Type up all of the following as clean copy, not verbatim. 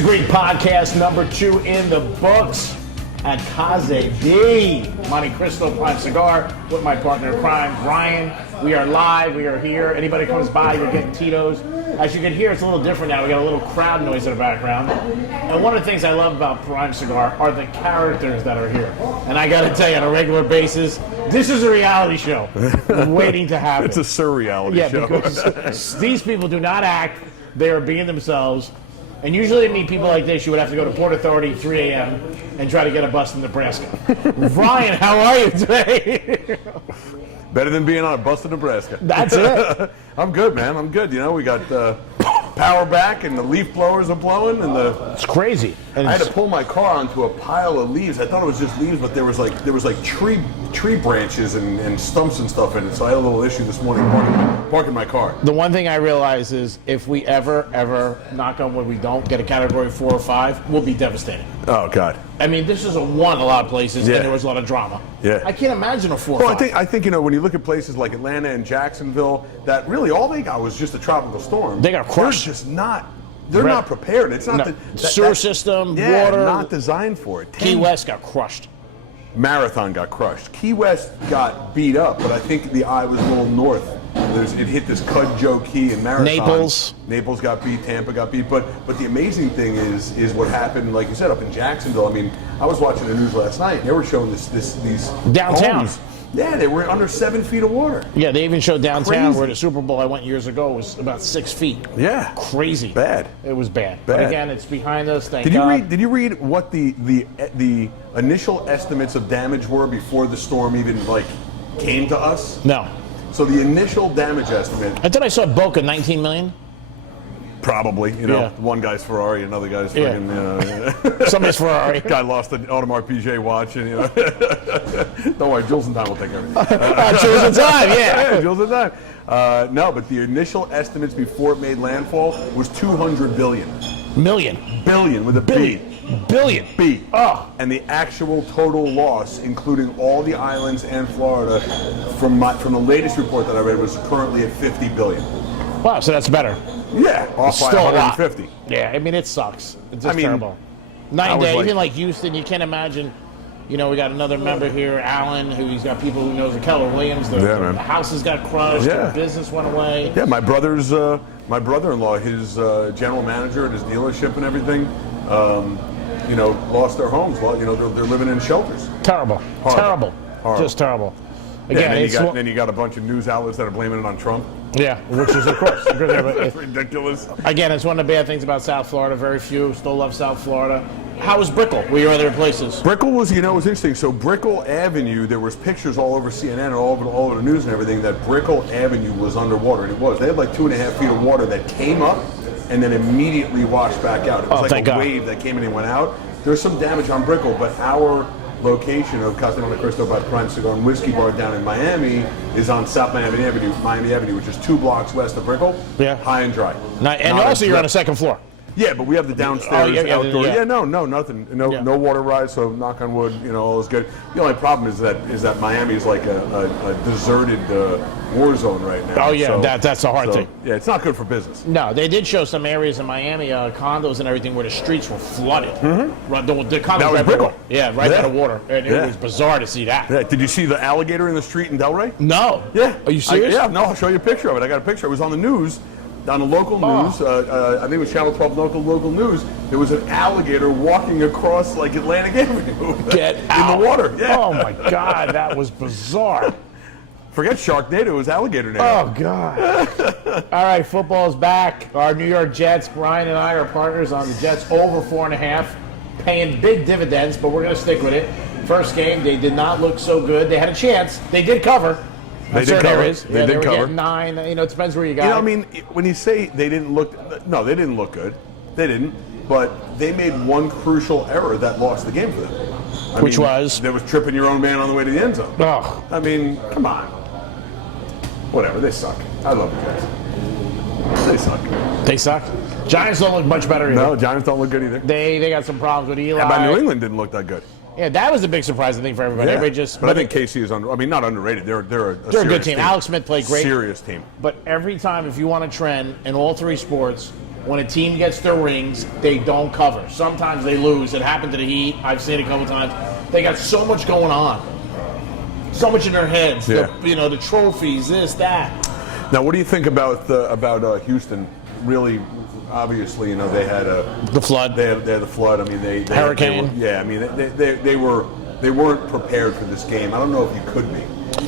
a Greek podcast, number 2 in the books at Kaze D. Monte Cristo Prime Cigar with my partner in crime, Brian. We are live. We are here. Anybody comes by, you're getting Tito's. As you can hear, it's a little different now. We got a little crowd noise in the background. And one of the things I love about Prime Cigar are the characters that are here. And I got to tell you, on a regular basis, this is a reality show waiting to happen. It's a surreality show. Because these people do not act. They are being themselves. And usually to meet people like this, you would have to go to Port Authority at 3 a.m. and try to get a bus in Nebraska. Ryan, how are you today? Better than being on a bus in Nebraska. That's it. I'm good, man. I'm good. You know, we got power back and the leaf blowers are blowing and It's crazy. And I had to pull my car onto a pile of leaves. I thought it was just leaves, but there was like tree branches and stumps and stuff in it. So I had a little issue this morning parking my car. The one thing I realize is if we ever, knock on wood, we don't get a category 4 or 5, we'll be devastated. Oh God. I mean, this is a 1 a lot of places, Yeah. and there was a lot of drama. Yeah. I can't imagine a 4 or Well, 5. I think you know when you look at places like Atlanta and Jacksonville, that really all they got was just a tropical storm. They got crushed. They're just not. They're not prepared. It's not sewer system, yeah, water. not designed for it. Key West got crushed. Marathon got crushed. Key West got beat up, but I think the eye was a little north. It hit this Cudjoe Key in Marathon. Naples got beat. Tampa got beat. But the amazing thing is what happened, like you said, up in Jacksonville. I mean, I was watching the news last night, and they were showing these Downtown. homes. Yeah, they were under 7 feet of water. Yeah, they even showed downtown Crazy. where the Super Bowl I went years ago was about 6 feet. Yeah, Crazy. bad. It was bad. But again, it's behind us. Thank God. Did you read what the initial estimates of damage were before the storm even came to us? No. So the initial damage estimate. I thought I saw Boca 19 million. Probably, one guy's Ferrari, another guy's freaking. Somebody's Ferrari. Guy lost an Audemars Piguet watch, and don't worry, Jules and Time will take care of it. Jules and Time, yeah. Jules and Time. No, but the initial estimates before it made landfall was 200 billion. Million. Billion with a B. Billion. B. Oh. And the actual total loss, including all the islands and Florida, from the latest report that I read, was currently at 50 billion. Wow, so that's better. Yeah, off by Still a lot. 150. Yeah, I mean, it sucks. It's just terrible. 9 days, even like Houston, you can't imagine. We got another member here, Alan, who's got people who knows Keller Williams. The houses got crushed. The business went away. Yeah, my brother-in-law, his general manager at his dealership and everything, lost their homes. Well, they're living in shelters. Terrible. Terrible. Just terrible. Again, then you got a bunch of news outlets that are blaming it on Trump. Yeah, which is, of course, it's ridiculous. Again, it's one of the bad things about South Florida. Very few still love South Florida. How was Brickell? Were you other places? Brickell was, it was interesting. So Brickell Avenue, there was pictures all over CNN and all over the news and everything that Brickell Avenue was underwater, and it was. They had like 2.5 feet of water that came up and then immediately washed back out. It was like a wave that came in and went out. There's some damage on Brickell, but our location of Casa Monte Cristo by Prime Cigar and Whiskey Bar down in Miami is on South Miami Avenue, which is 2 blocks west of Brickell. Yeah. High and dry. And also you're on the second floor. Yeah, but we have the downstairs outdoor. Yeah, nothing. No water rise, so knock on wood, all is good. The only problem is that Miami is like a deserted war zone right now. Oh, yeah, so, that's the hard thing. Yeah, it's not good for business. No, they did show some areas in Miami, condos and everything, where the streets were flooded. Mm-hmm. The condos that was Brickell. Out of water. And it was bizarre to see that. Yeah. Did you see the alligator in the street in Delray? No. Yeah. Are you serious? No, I'll show you a picture of it. I got a picture. It was on the news. On the local news, I think it was Channel 12 local news, there was an alligator walking across Atlantic Avenue. Out. In the water. Yeah. Oh my God, that was bizarre. Forget Sharknado, it was alligator now. Oh God. All right, football's back. Our New York Jets, Brian and I are partners on the Jets over 4.5, paying big dividends, but we're going to stick with it. First game, they did not look so good. They had a chance. They did cover. They did cover. They were cover. Getting 9. It depends where you got it. When you say they didn't look, no, they didn't look good. They didn't. But they made one crucial error that lost the game for them. Which was? There was tripping your own man on the way to the end zone. Oh. I mean, come on. Whatever, they suck. I love the Jets. They suck. They suck? Giants don't look much better either. No, Giants don't look good either. They got some problems with Eli. But New England didn't look that good. Yeah, that was a big surprise, I think, for everybody. Yeah. Everybody but I think KC is not underrated. They're a good team. Alex Smith played great. Serious team. But every time, if you want a trend in all 3 sports, when a team gets their rings, they don't cover. Sometimes they lose. It happened to the Heat. I've seen it a couple times. They got so much going on, so much in their heads. Yeah. The trophies, this, that. Now, what do you think about Houston? Really, obviously, they had The flood. They had the flood. I mean, they Hurricane. They weren't prepared for this game. I don't know if you could be.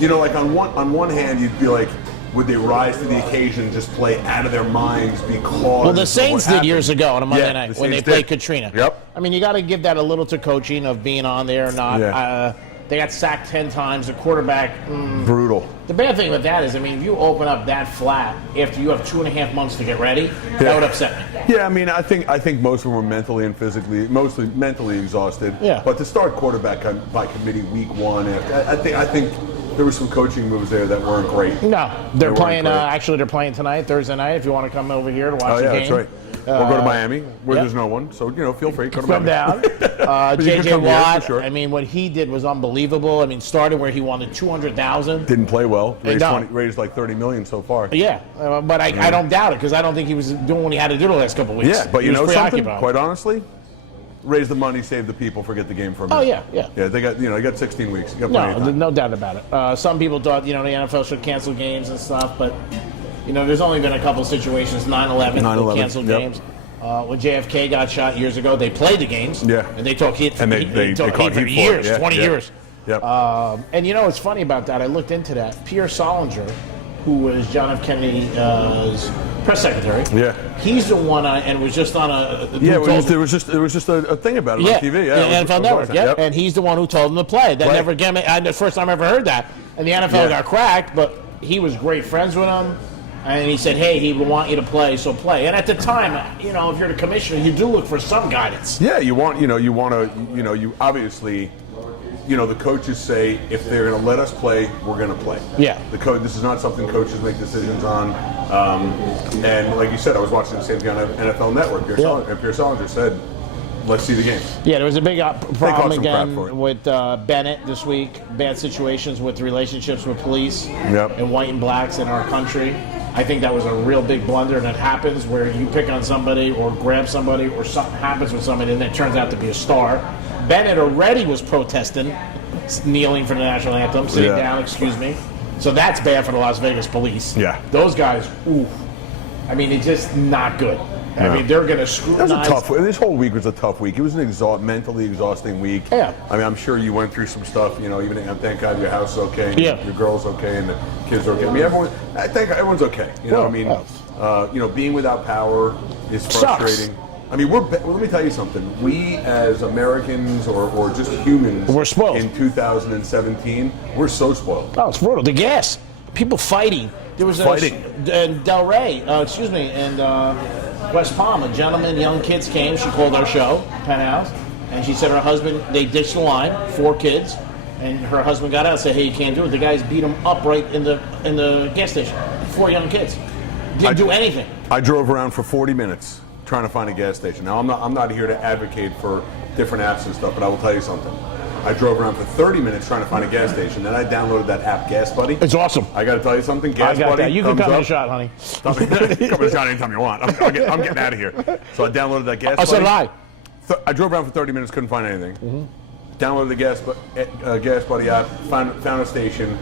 Like on one hand, you'd be like, would they rise to the occasion and just play out of their minds because? Well, the Saints did years ago on a Monday Yeah, night the when they Saints played did. Katrina. Yep. I mean, you got to give that a little to coaching of being on there or not. Yeah. They got sacked 10 times. The quarterback. Brutal. The bad thing with that is, if you open up that flat after you have 2.5 months to get ready, that would upset me. Yeah, I think most of them were mentally and physically, mostly mentally exhausted. Yeah. But to start quarterback by committee week one, I think there were some coaching moves there that weren't great. No, they're weren't playing. great. Actually, they're playing tonight, Thursday night. If you want to come over here to watch the game, that's right. Or go to Miami, where yep. there's no one. So feel free. Go to Come Miami. down. But you can J.J. come here, Watt. for sure. What he did was unbelievable. Started where he wanted 200,000. Didn't play well. No. Raised like 30 million so far. Yeah, but I don't doubt it because I don't think he was doing what he had to do the last couple of weeks. Yeah, but he was something? preoccupied. Quite honestly, raise the money, save the people, forget the game for a minute. Oh yeah. Yeah, they got 16 weeks. You got plenty of No, time. no doubt about it. Some people thought the NFL should cancel games and stuff, but there's only been a couple situations. 9/11, 9/11, they canceled yep. games. When JFK got shot years ago, they played the games. Yeah. And they took hit. And they took caught heat for heat for it. years, Yeah, 20 yeah. years. Yep. And what's funny about that? I looked into that. Pierre Solinger, who was John F. Kennedy's press secretary. Yeah. He's the one, and was just on a. Yeah, there was just a thing about it on TV. Yeah, the it was NFL Network. awesome. Yeah, Yep. and he's the one who told him to play. That Right. never again. The first time I ever heard that, and the NFL Yeah. got cracked. But he was great friends with him, and he said, "Hey, he would want you to play, so play." And at the time, if you're the commissioner, you do look for some guidance. Yeah, you obviously, the coaches say if they're going to let us play, we're going to play. Yeah. This is not something coaches make decisions on. And like you said, I was watching the same thing on NFL Network. Pierre Solinger said, "Let's see the game." Yeah, there was a big problem some crap for it. again with Bennett this week. Bad situations with relationships with police Yep. and white and blacks in our country. I think that was a real big blunder, and it happens where you pick on somebody or grab somebody or something happens with somebody and it turns out to be a star. Bennett already was protesting, kneeling for the national anthem, sitting Yeah. down, excuse me. So that's bad for the Las Vegas police. Yeah. Those guys, oof. It's just not good. No. They're going to It was scrutinize. a tough. This whole week was a tough week. It was an mentally exhausting week. Yeah. I'm sure you went through some stuff. Even thank God your house is okay, and Yeah. your girl's okay, and the kids are okay. I think everyone's okay. Being without power is frustrating. Let me tell you something. We as Americans or just humans, We're spoiled. in 2017. We're so spoiled. Oh, it's brutal. The gas. People fighting. There was Fighting. in Del Rey, and West Palm, a gentleman, young kids came. She called our show, Penthouse, and she said her husband, they ditched the line, 4 kids, and her husband got out and said, "Hey, you can't do it." The guys beat him up right in the gas station. 4 young kids. Didn't do anything. I drove around for 40 minutes trying to find a gas station. Now, I'm not here to advocate for different apps and stuff, but I will tell you something. I drove around for 30 minutes trying to find a gas station. Then I downloaded that app, Gas Buddy. It's awesome. I got to tell you something. Gas I got Buddy. that. You can thumbs come in a up. shot, honey. Come in a shot anytime you want. I'm getting out of here. So I downloaded that Gas Oh, Buddy. so did I. I drove around for 30 minutes, couldn't find anything. Downloaded the Gas Buddy app, found a station,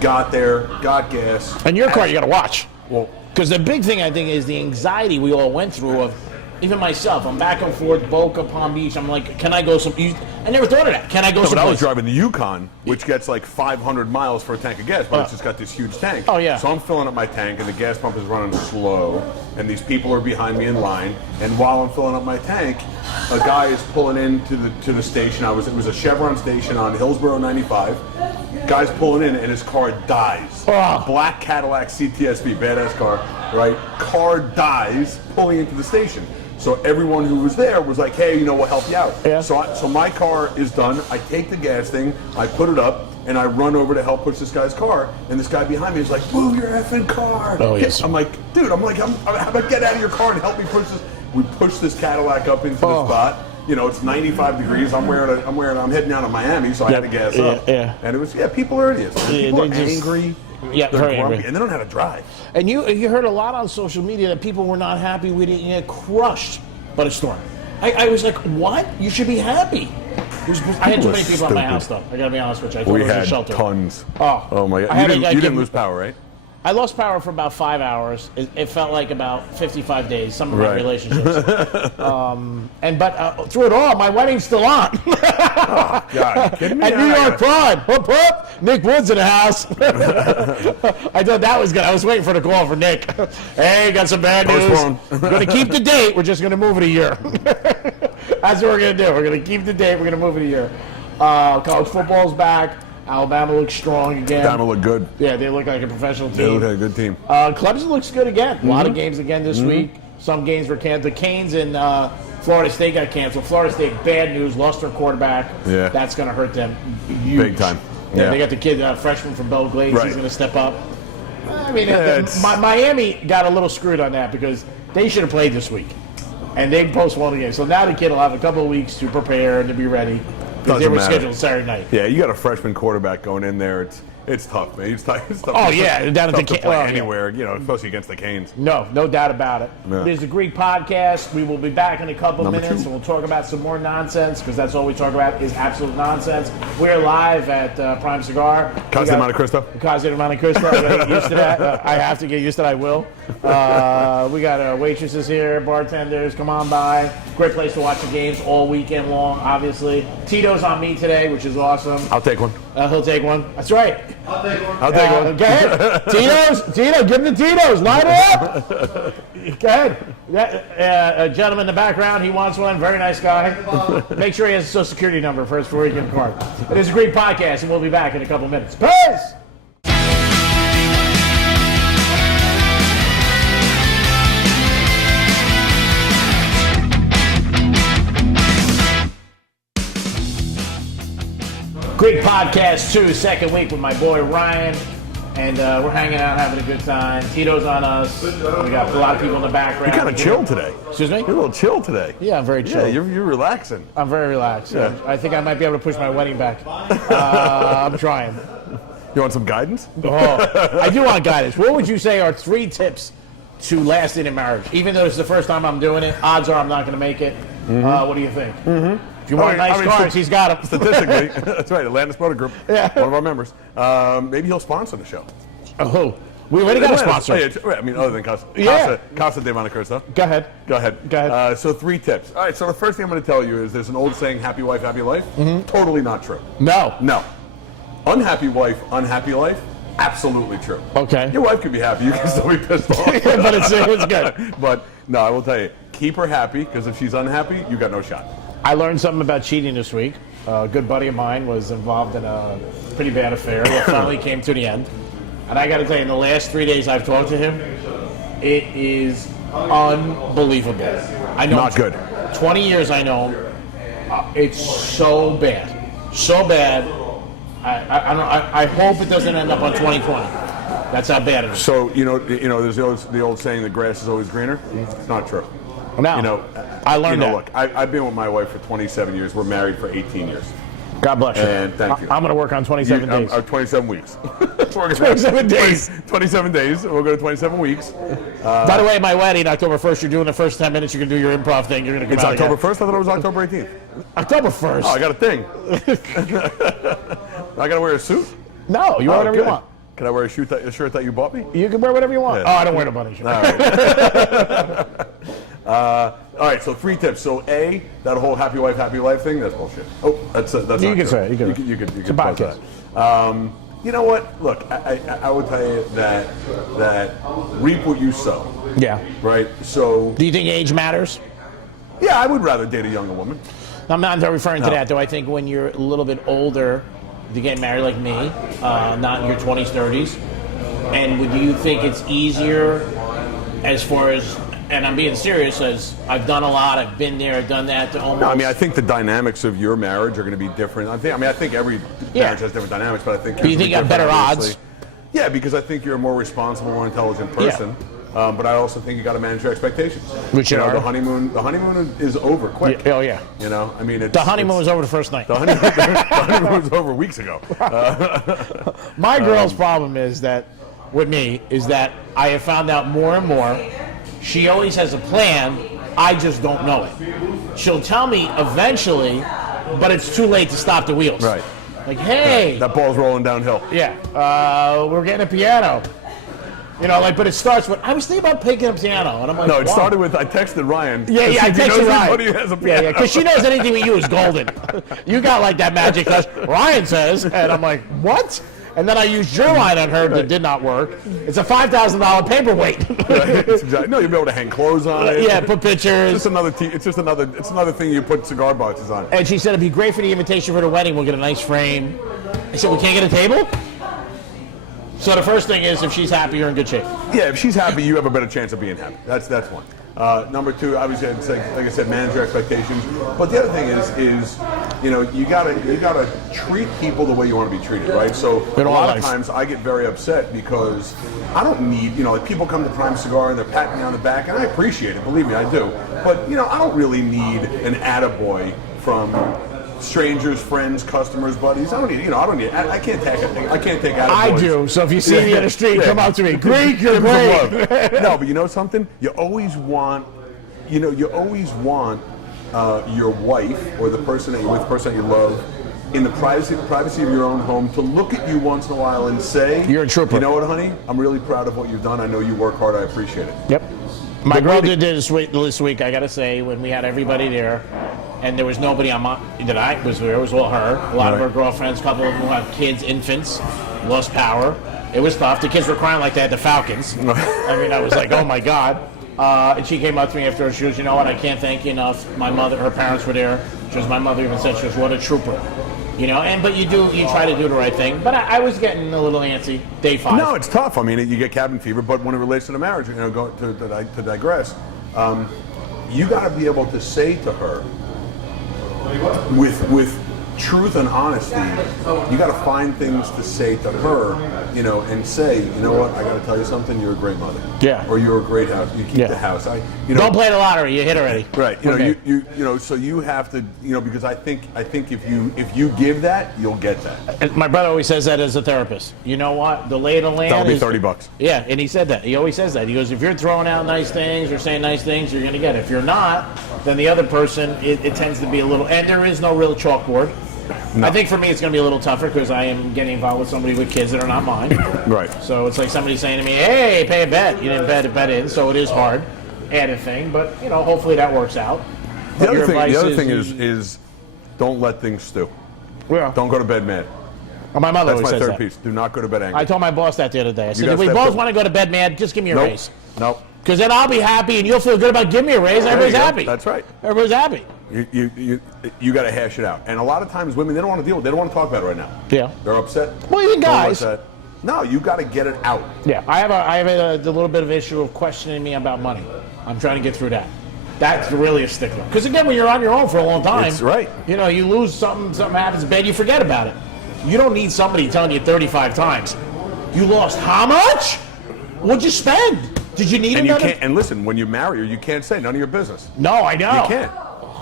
got there, got gas. And your car, you got to watch. Well, Because the big thing, I think, is the anxiety we all went through of, even myself, I'm back and forth, Boca, Palm Beach. I'm like, can I go I never thought of that. Can I go but I someplace? was driving the Yukon, which gets like 500 miles for a tank of gas, but it's just got this huge tank. Oh, yeah. So I'm filling up my tank, and the gas pump is running slow, and these people are behind me in line. And while I'm filling up my tank, a guy is pulling into the station. It was a Chevron station on Hillsborough 95. Guy's pulling in, and his car dies. Oh. Black Cadillac CTSV, badass car, right? Car dies pulling into the station. So everyone who was there was like, "Hey, we'll help you out." Yeah. So my car is done. I take the gas thing, I put it up, and I run over to help push this guy's car. And this guy behind me is like, "Move your effing car!" Oh, yes. I'm like, "Dude, how about get out of your car and help me push this?" We push this Cadillac up into the spot. It's 95 degrees. I'm heading down to Miami, so I had to gas up. Yeah. And it was, people are idiots. People are they just- angry. Yeah, They're very grumpy, angry. and they don't know how to drive. And you heard a lot on social media that people were not happy with it and get crushed by the storm. I was like, what? You should be happy. I had too many people at my house, though. I got to be honest with you. I thought We it was a had shelter. tons. Oh. My I God! had to- You I didn't give- lose power, right? I lost power for about 5 hours. It felt like about 55 days. Some of my Right. relationships. But through it all, my wedding's still on. God, you kidding me? At New York Prime. Whoop, whoop. Nick Wood's in the house. I thought that was good. I was waiting for the call for Nick. Hey, got some bad news. Postpone. We're going to keep the date. We're just going to move it a year. That's what we're going to do. We're going to keep the date. We're going to move it a year. College football's back. Alabama looks strong again. Alabama look good. Yeah, they look like a professional team. They look like a good team. Clemson looks good again. A lot of games again this week. Some games were canceled. The Canes and Florida State got canceled. Florida State, bad news, lost their quarterback. Yeah. That's going to hurt them huge. Big time. Yeah, Yeah. they got the kid, freshman from Belle Glades. Right. He's going to step up. I mean, it's- Miami got a little screwed on that because they should have played this week. And they postponed the game. So now the kid will have a couple of weeks to prepare and to be ready. Because they Doesn't were matter. scheduled Saturday night. Yeah, you got a freshman quarterback going in there. It's tough, man. It's tough. Oh, yeah, down at tough the to play yeah. anywhere, especially against the Canes. No doubt about it. Yeah. There's a Greek podcast. We will be back in a couple of Number minutes, 2. and we'll talk about some more nonsense because that's all we talk about is absolute nonsense. We're live at Prime Cigar. Casa de Monte Cristo. Casa de Monte Cristo. I gotta get used to that. I have to get used to that. I will. We got waitresses here, bartenders. Come on by. Great place to watch the games all weekend long, obviously. Tito's on me today, which is awesome. I'll take one. He'll take one. That's right. I'll take one. Go ahead. Tito, give him the Tito's. Line it up. Go ahead. A gentleman in the background, he wants one. Very nice guy. Make sure he has a social security number first before he can card. It is a Greek podcast, and we'll be back in a couple minutes. Peace! Greek Podcast 2, second week with my boy Ryan. And we're hanging out, having a good time. Tito's on us. We got a lot of people in the background. You're kind of chill today. Excuse me? You're a little chill today. Yeah, I'm very chill. Yeah, you're relaxing. I'm very relaxed. Yeah. I think I might be able to push my wedding back. I'm trying. You want some guidance? Oh, I do want guidance. What would you say are 3 tips to lasting in marriage? Even though it's the first time I'm doing it, odds are I'm not going to make it. What do you think? If you want nice cars, he's got them. Statistically, that's right. Atlantis Motor Group, Yeah. one of our members. Maybe he'll sponsor the show. Oh, we already got a sponsor. I mean, other than Casa, Yeah. Casa de Monte Cristo. Go ahead. Go ahead. Go ahead. So 3 tips. All right. So the first thing I'm going to tell you is there's an old saying, "Happy wife, happy life." Totally not true. No. No. Unhappy wife, unhappy life. Absolutely true. Okay. Your wife could be happy. You can still be pissed off. But it's good. But no, I will tell you, keep her happy because if she's unhappy, you got no shot. I learned something about cheating this week. A good buddy of mine was involved in a pretty bad affair that finally came to the end. And I got to tell you, in the last 3 days I've talked to him, it is unbelievable. I know Not good. 20 years I know him. It's so bad. So bad. I hope it doesn't end up on 2020. That's how bad it is. So there's the old saying, "The grass is always greener." It's not true. Now, I learned that. Look, I've been with my wife for 27 years. We're married for 18 years. God bless you. And thank you. I'm going to work on 27 days. 27 weeks. 27 days. 27 days. We'll go to 27 weeks. By the way, my wedding, October 100st, you're doing the first 10 minutes, you can do your improv thing. You're going to come It's out October again. 1st? I thought it was October 18th. October 1st. Oh, I got a thing. I got to wear a suit? No, you wear whatever you good. want. Can I wear a shirt that you bought me? You can wear whatever you want. Yeah. Oh, I don't wear the bunny shirt. All right, so 3 tips. So A, that whole happy wife, happy life thing, that's bullshit. Oh, that's You not can true. say it. You can. You It's a can pause podcast. that. You know what? Look, I would tell you that reap what you sow, Yeah. right? So, Do you think age matters? yeah, I would rather date a younger woman. I'm not referring to No. that, though. I think when you're a little bit older, to get married like me, not in your 20s, 30s, and do you think it's easier as far as, and I'm being serious, as I've done a lot, I've been there, done that, to almost... No, I mean, I think the dynamics of your marriage are going to be different. I think every marriage has different dynamics, but I think. Do you think you have better odds? Yeah, because I think you're a more responsible, more intelligent person. but I also think you got to manage your expectations. Which you know, are? the honeymoon is over quick. Oh yeah. You know, I mean, The honeymoon was over the first night. the honeymoon was over weeks ago. My girl's problem is that, with me, is that I have found out more and more, she always has a plan, I just don't know it. She'll tell me eventually, but it's too late to stop the wheels. Right. Like, hey, That ball's rolling downhill. yeah, we're getting a piano. You know, like, but it starts with, I was thinking about picking up piano, and I'm like, No, it why? started with, I texted Ryan. Yeah, to yeah, see I if he texted knows Ryan. anybody who has a piano. Yeah, because she knows anything with you is golden. You got like that magic touch. Ryan says, and I'm like, what? And then I used your line on her that did not work. It's a $5,000 paperweight. It's exactly, no, you'll be able to hang clothes on it. Yeah, put It's pictures. just another. It's another thing you put cigar boxes on. And she said it'd be great for the invitation for the wedding. We'll get a nice frame. I said, we can't get a table? So the first thing is, if she's happy, you're in good shape. Yeah, if she's happy, you have a better chance of being happy. That's one. Number two, obviously, it's like I said, manage your expectations. But the other thing is you know, you gotta treat people the way you want to be treated, right? So a lot of times I get very upset because I don't need, you know, like people come to Prime Cigar and they're patting me on the back, and I appreciate it, believe me, I do. But you know, I don't really need an attaboy from strangers, friends, customers, buddies. I don't need, I can't take attaboys. I do. So if you see me on the street, come up to me. Greek, you're Give them great. some love. No, but you know something? You always want your wife or the person that you're with, the person that you love, in the privacy of your own home, to look at you once in a while and say, You're a trooper. You know what, honey? I'm really proud of what you've done. I know you work hard. I appreciate it. Yep. My girl did this week, I gotta say, when we had everybody there, and there was nobody on my, that I was there, it was all her. A lot of her girlfriends, a couple of them who have kids, infants, lost power. It was tough. The kids were crying like they had the Falcons. I mean, I was like, oh my God. And she came up to me after, she goes, you know what, I can't thank you enough. My mother, her parents were there. She goes, my mother even said, she goes, what a trooper. You know, but you try to do the right thing. But I was getting a little antsy, day 5. No, it's tough. I mean, you get cabin fever, but when it relates to the marriage, you know, to digress, you got to be able to say to her, with truth and honesty, you got to find things to say to her, you know, and say, you know what, I got to tell you something. You're a great mother. Yeah. Or you're a great house. You keep the house. Don't play the lottery. You hit already. Right. You know, Okay. you know, so you have to, you know, because I think if you give that, you'll get that. And my brother always says that as a therapist. You know what? The lay of the land That'll be is $30. Yeah, and he said that. He always says that. He goes, if you're throwing out nice things or saying nice things, you're going to get it. If you're not, then the other person, it tends to be a little, and there is no real chalkboard. No. I think for me it's going to be a little tougher because I am getting involved with somebody with kids that are not mine. Right. So it's like somebody saying to me, hey, pay a bet. You didn't bet in, so it is hard. Added thing, but, you know, hopefully that works out. The But your other thing advice is don't let things stew. Yeah. Don't go to bed mad. My mother That's always my says third that. piece. Do not go to bed angry. I told my boss that the other day. I said, gotta if we step both up. want to go to bed mad, just give me a Nope. raise. Nope. Because then I'll be happy and you'll feel good about giving me a raise. There Everybody's you go. happy. That's right. Everybody's happy. You got to hash it out. And a lot of times women, they don't want to deal with it. They don't want to talk about it right now. Yeah. They're upset. Well, even Don't like guys. that. No, you got to get it out. Yeah. I have a little bit of issue of questioning me about money. I'm trying to get through that. That's really a stickler. Because again, when you're on your own for a long time, It's right. You know, you lose something happens bad, you forget about it. You don't need somebody telling you 35 times, you lost how much? What'd you spend? Did you need And you another? can't. And listen, when you marry her, you can't say none of your business. No, I know. You can't.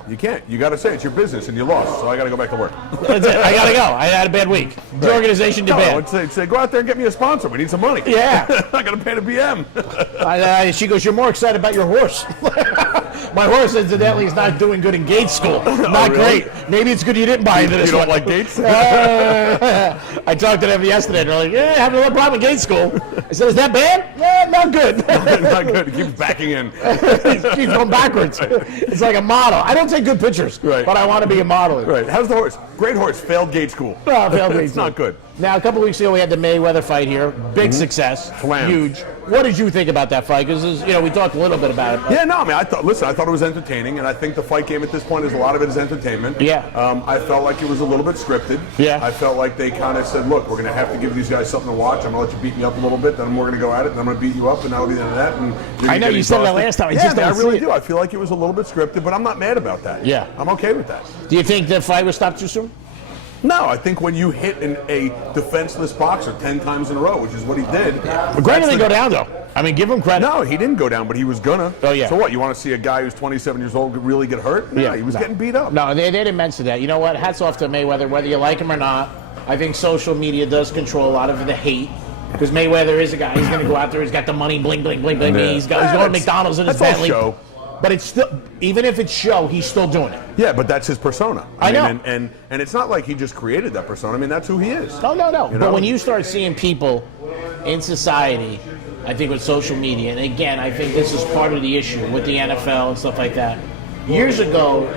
You can't. You got to say it's your business and you lost. So I got to go back to work. That's it. I gotta go. I had a bad week. The organization did No, I bad. would say go out there and get me a sponsor. We need some money. Yeah. I got to pay the BM. She goes, you're more excited about your horse. My horse, incidentally, is not doing good in gate school. Not really? great. Maybe it's good you didn't buy into this You don't one. like Gates? I talked to them yesterday, and they're like, yeah, having a little problem in gate school. I said, is that bad? Not good. Not good. He keeps backing in. He's going backwards. It's like a model. I don't take good pictures, Right. but I want to be a model. Right. How's the horse? Great horse. Failed gate school. Oh, failed gate It's school. not good. Now, a couple weeks ago, we had the Mayweather fight here. Big success. Slammed. Huge. What did you think about that fight? Because, you know, we talked a little bit about it. But Yeah, no, I mean, I thought it was entertaining, and I think the fight game at this point is a lot of it is entertainment. Yeah. I felt like it was a little bit scripted. Yeah. I felt like they kind of said, look, we're going to have to give these guys something to watch. I'm going to let you beat me up a little bit, then we're going to go at it, and I'm going to beat you up, and that'll be the end of that. And you're I know gonna you get said that exhausted. last time. I Yeah, just man, I don't really see it. do. I feel like it was a little bit scripted, but I'm not mad about that. Yeah. I'm okay with that. do you think the fight was stopped too soon? No, I think when you hit a defenseless boxer 10 times in a row, which is what he did. But Greg didn't go down, though. I mean, give him credit. No, he didn't go down, but he was gonna. Oh, yeah. So what? You want to see a guy who's 27 years old really get hurt? No, he was getting beat up. No, they didn't mention that. You know what? Hats off to Mayweather, whether you like him or not. I think social media does control a lot of the hate. Because Mayweather is a guy, he's going to go out there, he's got the money, bling, bling, bling, bling. Yeah. He's going to McDonald's in his that's all Bentley. show. But it's still, even if it's show, he's still doing it. Yeah, but that's his persona. I know. And it's not like he just created that persona. I mean, that's who he is. No. You know? But when you start seeing people in society, I think with social media, and again, I think this is part of the issue with the NFL and stuff like that. Years ago,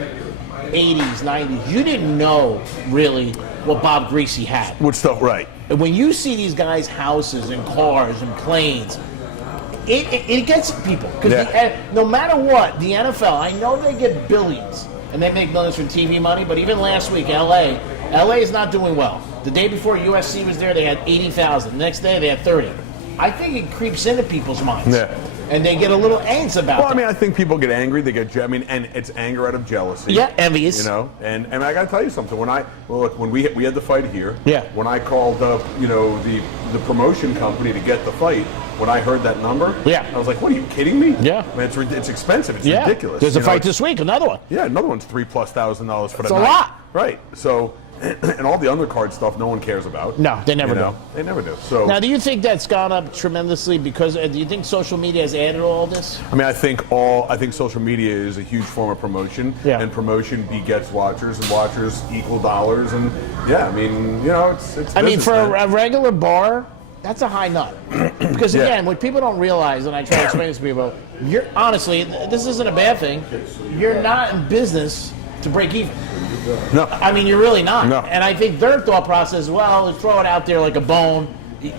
80s, 90s, you didn't know really what Bob Greasy had. What stuff, right. And when you see these guys' houses and cars and planes, it gets people. Because no matter what, the NFL, I know they get billions, and they make millions from TV money, but even last week, LA is not doing well. The day before USC was there, they had 80,000. The next day, they had 30. I think it creeps into people's minds. Yeah. And they get a little angst about Well, that. I mean, I think people get angry. They get, and it's anger out of jealousy. Yeah, envious. You know, and I got to tell you something. When we had the fight here. Yeah. When I called up, the promotion company to get the fight, when I heard that number, Yeah. I was like, "What are you kidding me?" Yeah. I mean, it's expensive. It's Yeah. ridiculous. There's a You know, fight this week, another one. Yeah, another one's $3,000+ for the It's a night. lot. Right. So, and all the undercard stuff, no one cares about. No, they never do. They never do. So Now, do you think that's gone up tremendously because, do you think social media has added all this? I mean, I think social media is a huge form of promotion, Yeah. and promotion begets watchers, and watchers equal dollars, and yeah, I mean, it's. I mean, business, for man. a regular bar, that's a high nut. Because Yeah. again, what people don't realize, and I try to explain this to people, you're honestly, this isn't a bad thing. You're not in business to break even. No. I mean, you're really not. No. And I think their thought process, well, is throw it out there like a bone,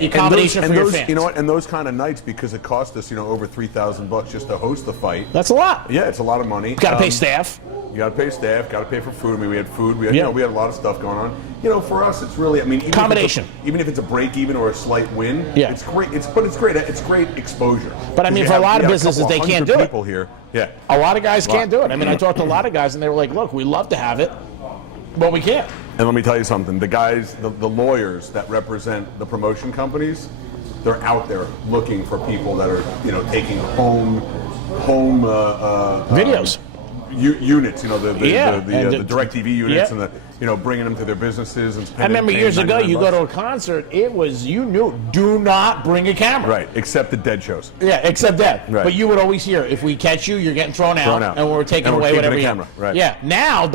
accommodation for your fans. You know what? And those kind of nights, because it cost us, over $3,000 just to host the fight. That's a lot. Yeah, it's a lot of money. Got to pay staff. You got to pay staff. Got to pay for food. I mean, we had food. We had, Yeah. we had a lot of stuff going on. For us, it's really. I mean, Accommodation. Even if it's a break even or a slight win, Yeah. it's great. It's great. It's great exposure. But I mean, for a lot of businesses, they can't do it. People here, yeah. A lot of guys can't do it. I mean, I talked to a lot of guys, and they were like, look, we love to have it, but we can't. And let me tell you something. The guys, the lawyers that represent the promotion companies, they're out there looking for people that are, taking home Videos. Units, the and DirecTV units, yeah. and bringing them to their businesses. And I remember paying years ago, you go $99. to a concert, it was, you knew, do not bring a camera. Right, except the dead shows. Yeah, except that. Right. But you would always hear, if we catch you, you're getting thrown out. And we're taking And we're away keeping whatever the you camera, right. Yeah, now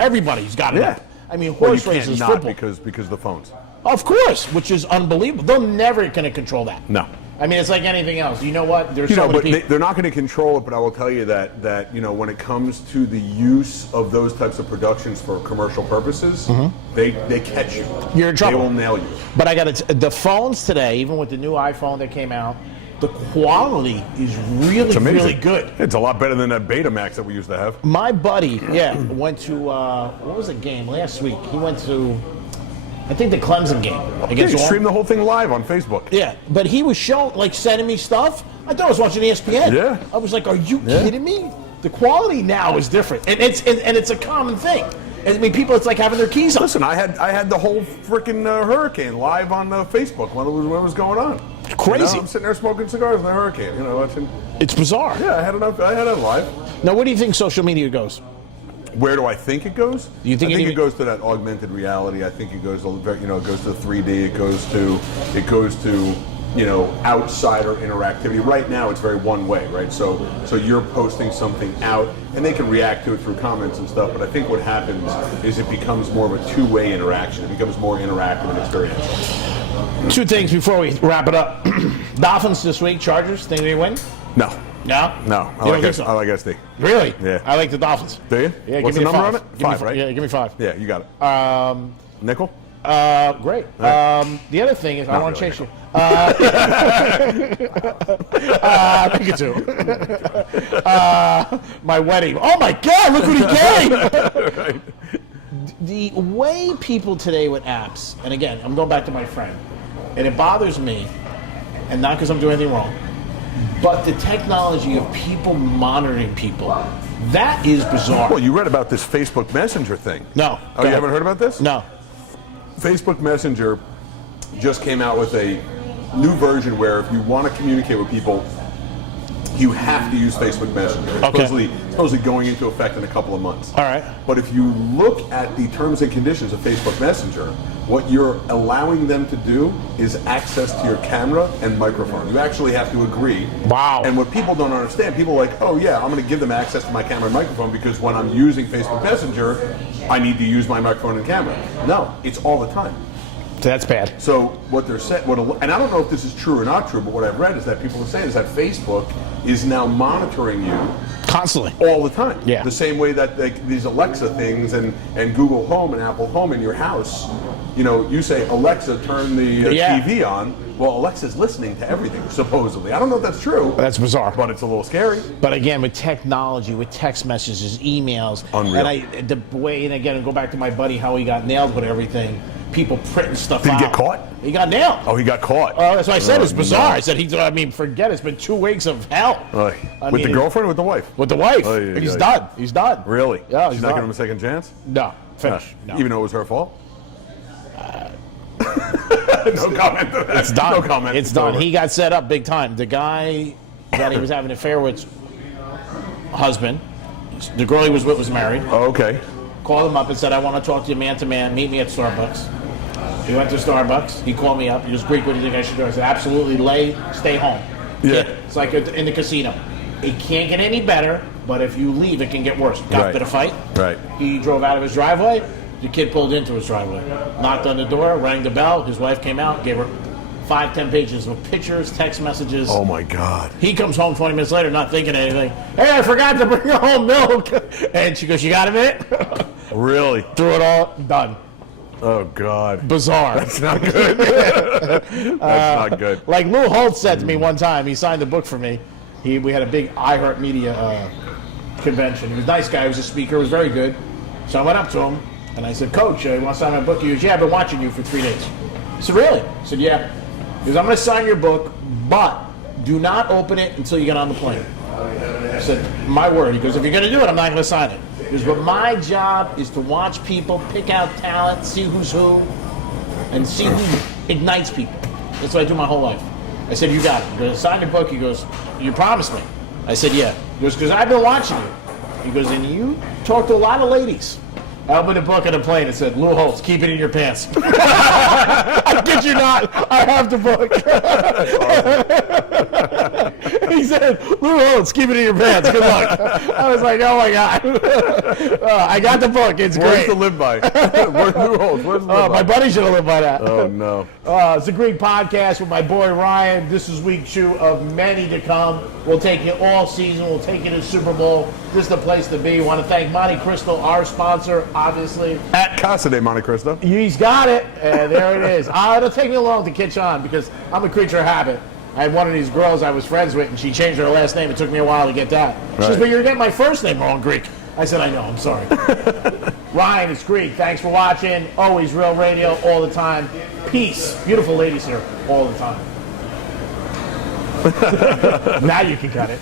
everybody's got it. Yeah. Up. I mean, Well, horse you races, can't not football. because the phones. Of course, which is unbelievable. They're never going to control that. No. I mean, it's like anything else. You know what? There's But they're not going to control it. But I will tell you that when it comes to the use of those types of productions for commercial purposes, they catch you. You're in trouble. They will nail you. But I got the phones today, even with the new iPhone that came out, the quality is really, really good. It's a lot better than that Betamax that we used to have. My buddy, went to what was the game last week? He went to, I think, the Clemson game Yeah, against you Auburn. streamed the whole thing live on Facebook. Yeah, but he was sending me stuff. I thought I was watching ESPN. Yeah. I was like, "Are you kidding me?" The quality now is different, and it's a common thing. I mean, people, it's like having their keys on. Listen, I had the whole freaking hurricane live on Facebook when it was going on. Crazy. I'm sitting there smoking cigars in the hurricane. Watching. It's bizarre. Yeah, I had it live. Now, where do you think social media goes? Where do I think it goes? You think I think it it goes to that augmented reality. I think it goes to it goes to 3D. It goes to outsider interactivity. Right now, it's very one way, right? So you're posting something out, and they can react to it through comments and stuff. But I think what happens is it becomes more of a two-way interaction. It becomes more interactive and experiential. Two things before we wrap it up. Dolphins this week. Chargers. Think they win? No. No. No. You don't think so? I like SD. Really? Yeah. I like the Dolphins. Do you? Yeah. What's give the me number five. on it? Give me 5, right? Yeah. Give me 5. Yeah, you got it. Nickel? Great. Right. The other thing is, I Not want to really, chase you. I think it's my wedding. Oh my God! Look what he gave. Right. The way people today with apps, and again, I'm going back to my friend, and it bothers me, and not because I'm doing anything wrong, but the technology of people monitoring people, that is bizarre. Well, you read about this Facebook Messenger thing. No. Oh, you haven't heard about this? No. Facebook Messenger just came out with a new version where if you want to communicate with people, you have to use Facebook Messenger. It's Okay. supposedly going into effect in a couple of months. All right. But if you look at the terms and conditions of Facebook Messenger, what you're allowing them to do is access to your camera and microphone. You actually have to agree. Wow. And what people don't understand, people are like, oh yeah, I'm going to give them access to my camera and microphone because when I'm using Facebook Messenger, I need to use my microphone and camera. No, it's all the time. So that's bad. So what they're saying, and I don't know if this is true or not true, but what I've read is that people are saying is that Facebook is now monitoring you Constantly. all the time. Yeah. The same way that these Alexa things and Google Home and Apple Home in your house, you say, Alexa, turn the TV on. Well, Alexa's listening to everything, supposedly. I don't know if that's true. That's bizarre. But it's a little scary. But again, with technology, with text messages, emails, Unreal. and the way, and again, go back to my buddy, how he got nailed with everything. People printing stuff Did out. he get caught? He got nailed. Oh, he got caught. That's why I said it's bizarre. No. I said, forget it. It's been 2 weeks of hell. With mean, the girlfriend or with the wife? With the wife. Oh, yeah, He's yeah. done. He's done. Really? Yeah, She's he's not done. giving him a second chance? No. Finish. No. Even though it was her fault? No comment to that. It's done. No comment. It's done. over. He got set up big time. The guy that he was having an affair with, husband, the girl he was with was married, Oh, okay. called him up and said, I want to talk to you man to man. Meet me at Starbucks. He went to Starbucks. He called me up. He goes, Greek, what do you think I should do? I said, absolutely, stay home. Yeah. It's like in the casino. It can't get any better, but if you leave, it can get worse. Got Right. to the fight. Right. He drove out of his driveway. The kid pulled into his driveway, knocked on the door, rang the bell. His wife came out, gave her 5-10 pages of pictures, text messages. Oh, my God. He comes home 20 minutes later, not thinking anything. Hey, I forgot to bring home milk. And she goes, you got a minute? Really? Threw it all, done. Oh, God. Bizarre. That's not good. That's not good. Like Lou Holtz said to me one time, he signed a book for me. We had a big iHeartMedia convention. He was a nice guy. He was a speaker. He was very good. So I went up to him, and I said, Coach, you want to sign my book? He goes, yeah, I've been watching you for 3 days. I said, really? I said, yeah. He goes, I'm going to sign your book, but do not open it until you get on the plane. I said, my word. He goes, if you're going to do it, I'm not going to sign it. He goes, but my job is to watch people, pick out talent, see who's who, and see who ignites people. That's what I do my whole life. I said, you got it. He goes, sign your book. He goes, you promised me. I said, yeah. He goes, because I've been watching you. He goes, and you talk to a lot of ladies. I opened the book on the plane and said, Lou Holtz, keep it in your pants. I kid you not. I have the book. He said, Lou Holtz, keep it in your pants. Good luck. I was like, oh my God. I got the book. It's Where's great. to live by? Where's Lou Holtz? Where's to live My by? buddy should have lived by that. Oh, no. It's a Greek podcast with my boy Ryan. This is week 2 of many to come. We'll take you all season. We'll take you to the Super Bowl. This is the place to be. Want to thank Monte Cristo, our sponsor, obviously. At Casa de Monte Cristo. He's got it. And there it is. It'll take me long to catch on because I'm a creature of habit. I had one of these girls I was friends with, and she changed her last name. It took me a while to get that. She says, Right. but you're getting my first name wrong, Greek. I said, I know. I'm sorry. Ryan, it's Greek. Thanks for watching. Always real radio all the time. Peace. Beautiful ladies here all the time. Now you can cut it.